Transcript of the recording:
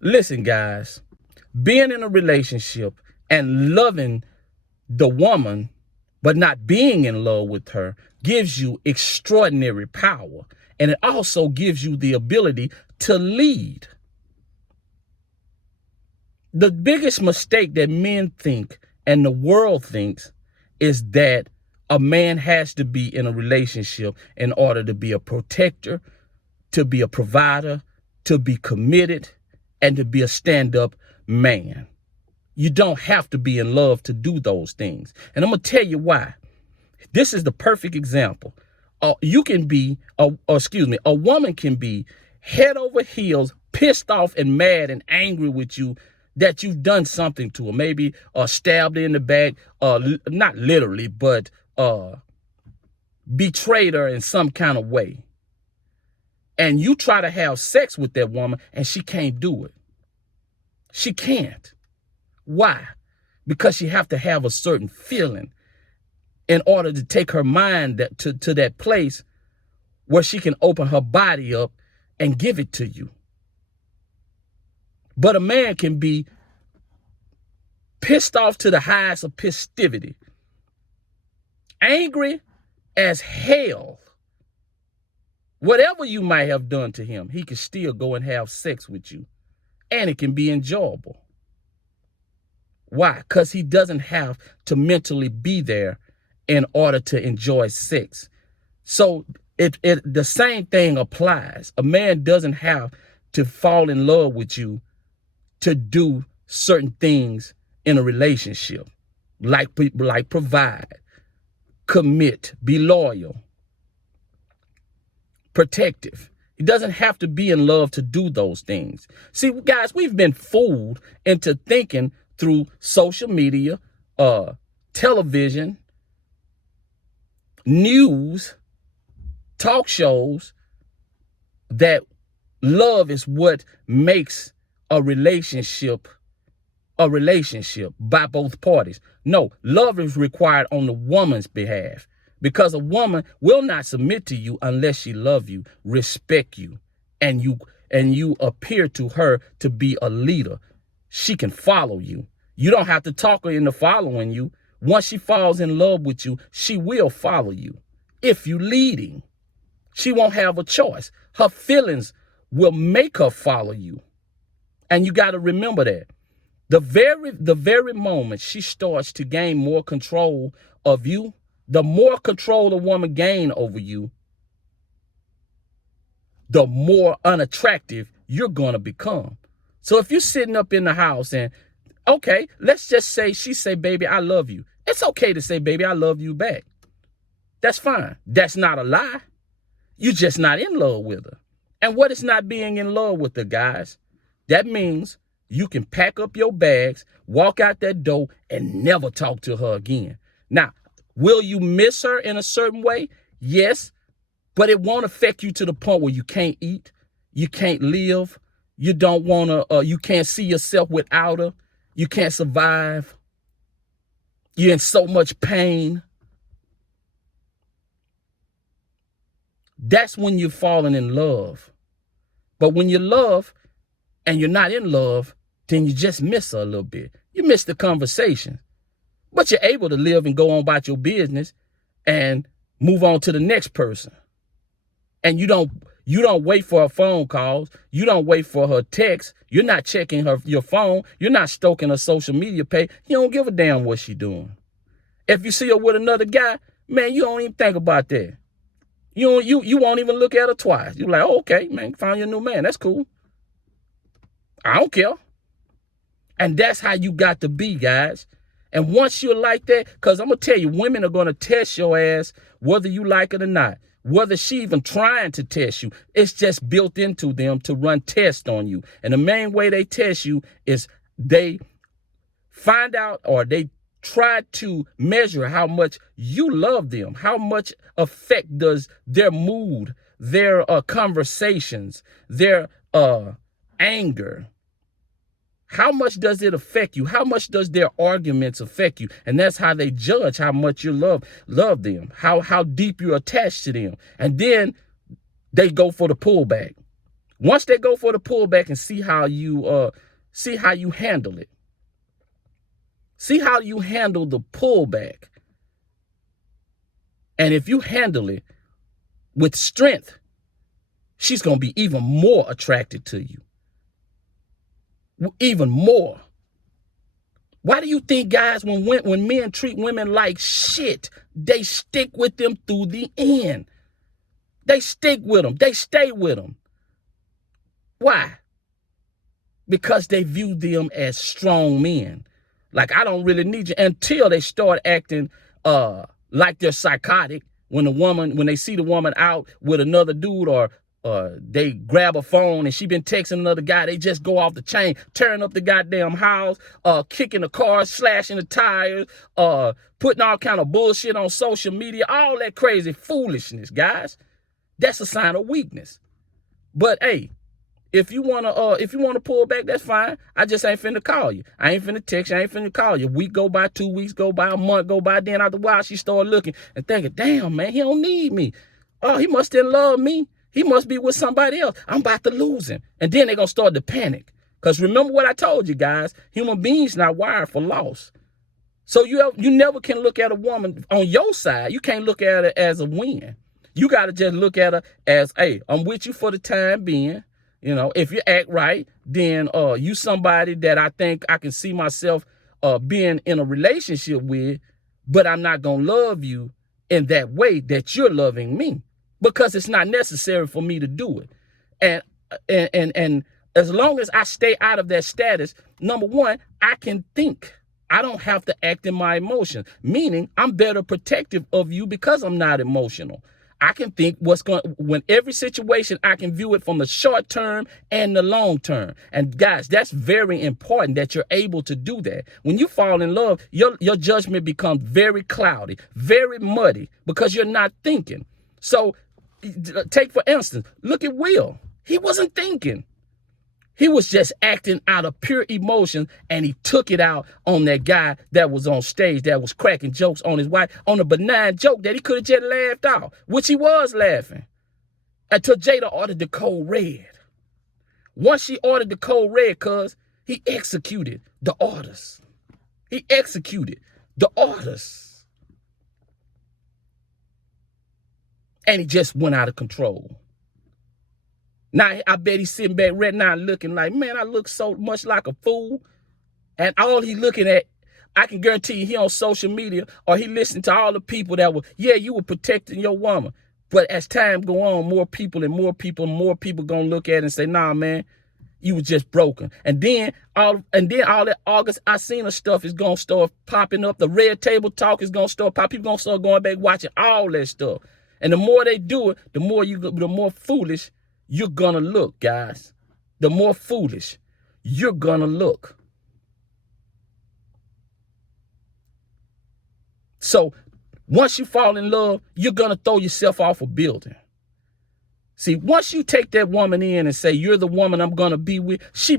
Listen, guys, being in a relationship and loving the woman, but not being in love with her, gives you extraordinary power. And it also gives you the ability to lead. The biggest mistake that men think and the world thinks is that a man has to be in a relationship in order to be a protector, to be a provider, to be committed, and to be a stand-up man. You don't have to be in love to do those things. And I'm going to tell you why. This is the perfect example. You can be, a woman can be head over heels, pissed off and mad and angry with you that you've done something to her. Maybe stabbed her in the back, not literally, but betrayed her in some kind of way. And you try to have sex with that woman and she can't do it. She can't. Why? Because she have to have a certain feeling in order to take her mind to that place where she can open her body up and give it to you. But a man can be pissed off to the highest of festivity, angry as hell. Whatever you might have done to him, he can still go and have sex with you. And it can be enjoyable. Why? Because he doesn't have to mentally be there in order to enjoy sex. So the same thing applies. A man doesn't have to fall in love with you to do certain things in a relationship, like provide, commit, be loyal, protective. He doesn't have to be in love to do those things. See, guys, we've been fooled into thinking through social media, television, news, talk shows, that love is what makes a relationship by both parties. No, love is required on the woman's behalf, because a woman will not submit to you unless she loves you, respect you, and you appear to her to be a leader. She can follow you. You don't have to talk her into following you. Once she falls in love with you, she will follow you. If you leading, she won't have a choice. Her feelings will make her follow you. And you got to remember that. The very moment she starts to gain more control of you, the more control a woman gains over you, the more unattractive you're going to become. So if you're sitting up in the house and, okay, let's just say she say, baby, I love you. It's okay to say, baby, I love you back. That's fine. That's not a lie. You're just not in love with her. And what is not being in love with her, guys? That means you can pack up your bags, walk out that door, and never talk to her again. Now, will you miss her in a certain way? Yes, but it won't affect you to the point where you can't eat, you can't live, you don't want to, you can't see yourself without her, you can't survive, you're in so much pain. That's when you're falling in love. But when you love and you're not in love, then you just miss her a little bit. You miss the conversation. But you're able to live and go on about your business and move on to the next person. And you don't wait for her phone calls. You don't wait for her text. You're not checking your phone. You're not stoking her social media page. You don't give a damn what she's doing. If you see her with another guy, man, you don't even think about that. You won't even look at her twice. You're like, oh, okay, man, found your new man. That's cool. I don't care. And that's how you got to be, guys. And once you're like that, because I'm going to tell you, women are going to test your ass whether you like it or not. Whether she even trying to test you, it's just built into them to run tests on you. And the main way they test you is they find out, or they try to measure how much you love them. How much effect does their mood, their conversations, their anger, how much does it affect you? How much does their arguments affect you? And that's how they judge how much you love them, how deep you're attached to them. And then they go for the pullback. Once they go for the pullback and see how you handle it. See how you handle the pullback. And if you handle it with strength, she's going to be even more attracted to you. Even more. Why do you think, guys, when men treat women like shit, they stick with them through the end? They stick with them. They stay with them. Why? Because they view them as strong men. Like, I don't really need you, until they start acting like they're psychotic. When they see the woman out with another dude, or they grab a phone and she been texting another guy, they just go off the chain, tearing up the goddamn house, kicking the cars, slashing the tires, putting all kind of bullshit on social media, all that crazy foolishness, guys. That's a sign of weakness. But hey, if you wanna pull back, that's fine. I just ain't finna call you. I ain't finna text you. I ain't finna call you. A week go by, 2 weeks go by, a month go by. Then after a while, she started looking and thinking, damn, man, he don't need me. Oh, he must still love me. He must be with somebody else. I'm about to lose him. And then they're gonna start to panic. Because remember what I told you, guys, human beings not wired for loss. So you never can look at a woman on your side. You can't look at her as a win. You gotta just look at her as, hey, I'm with you for the time being. You know, if you act right, then you somebody that I think I can see myself being in a relationship with, but I'm not going to love you in that way that you're loving me, because it's not necessary for me to do it. And as long as I stay out of that status, number one, I can think. I don't have to act in my emotions, meaning I'm better protective of you because I'm not emotional. I can think when every situation, I can view it from the short term and the long term. And guys, that's very important that you're able to do that. When you fall in love, your judgment becomes very cloudy, very muddy, because you're not thinking. So take, for instance, look at Will. He wasn't thinking. He was just acting out of pure emotion, and he took it out on that guy that was on stage, that was cracking jokes on his wife, on a benign joke that he could have just laughed off, which he was laughing, until Jada ordered the code red. Once she ordered the code red, cuz, he executed the orders. He executed the orders. And he just went out of control. Now, I bet he's sitting back right now looking like, man, I look so much like a fool. And all he looking at, I can guarantee you, he on social media, or he listening to all the people that were, yeah, you were protecting your woman. But as time go on, more people going to look at it and say, nah, man, you were just broken. And then all that August I seen her stuff is going to start popping up. The red table talk is going to start popping. People going to start going back watching all that stuff. And the more they do it, the more foolish you're gonna look, guys. The more foolish you're gonna look. So once you fall in love, you're gonna throw yourself off a building. See, once you take that woman in and say, you're the woman I'm gonna be with, she